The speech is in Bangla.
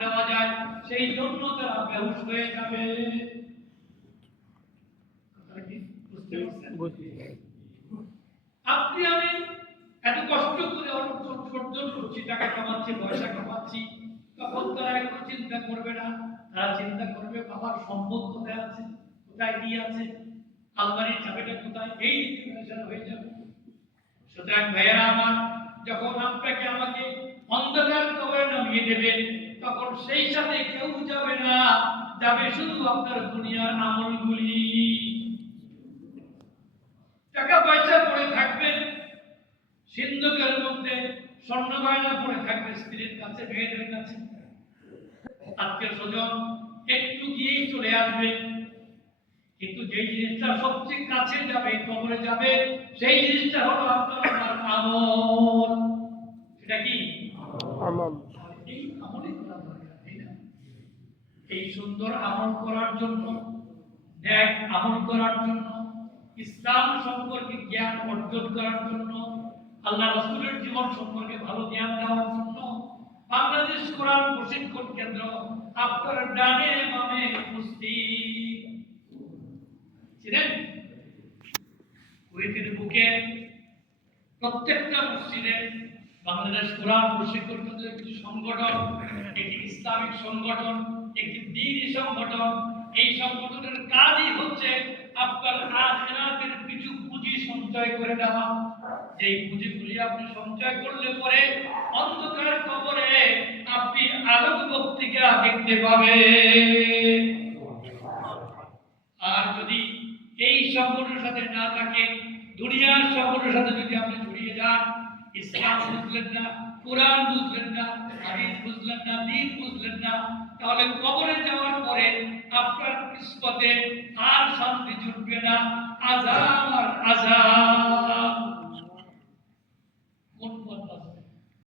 দেওয়া যায়, সেই জন্য তারা বেহুশ হয়ে যাবে। আপনি আমি এত কষ্ট করে অর্জন করছি, টাকা কামাচ্ছি, পয়সা কামাচ্ছি, তখন তারা এগুলো চিন্তা করবে না। তারা চিন্তা করবে বাবার সম্পদ কোথায় আছে, কোথায় কি আছে, আলমারির চাবিটা কোথায়, এই রীতি হয়ে যাবে। সুতরাং ভাইয়েরা আমার, যখন আপনাকে আমাকে অন্ধকার কবরে নামিয়ে দেবে, তখন সেই সাথে কেউ যাবে না, যাবে শুধু আপনার দুনিয়ার আমলগুলি। টাকা পয়সা পড়ে থাকবে, সিন্ধুকের মধ্যে স্বর্ণ গয়না পড়ে থাকবে স্ত্রীর কাছে, মেয়েদের কাছে, আত্মীয় স্বজন একটু গিয়েই চলে আসবে। কিন্তু যেই জিনিসটা সবচেয়ে কাছে যাবে, কবরে যাবে, সেই জিনিসটা হলো আপনার আমার আমল। সেটা কি আমল? এই আমলই করা দরকার, তাই না? এই সুন্দর আমল করার জন্য, নেক আমল করার জন্য, ইসলাম সম্পর্কে জ্ঞান অর্জন করার জন্য, আল্লাহ রাসূলের জীবন সম্পর্কে ভালো জ্ঞান দেওয়ার জন্য বাংলাদেশ কোরআন প্রশিক্ষণ কেন্দ্র আপনার ডানে বামে উপস্থিত। ছিলেন কুয়েতের বুকে প্রত্যেকটা মসজিদে বাংলাদেশ কোরআন প্রশিক্ষণ কেন্দ্র একটি সংগঠন, একটি ইসলামিক সংগঠন, একটি দ্বীনি সংগঠন। এই সংগঠনের কাজই হচ্ছে আপনার আখিরাতের কিছু পুঁজি সঞ্চয় করে দেওয়া। যেই পুঁজিগুলি আপনি সঞ্চয় করলে পরে অন্ধকার কবরে আপনি আলোক বক্তৃতা দেখতে পাবেন। আর যদি এই সংগঠনের সাথে না থাকে, দুনিয়ার সংগঠনের সাথে যদি আপনি জড়িয়ে যান, ইসলাম বুঝলেন না, কোরআন বুঝলেন না, হাদিস বুঝলেন না, দ্বীন বুঝলেন না, তাহলে কবরে যাওয়ার পরে আপনার কিসমতে আর শান্তি জুটবে না, আযাব আর আযাব।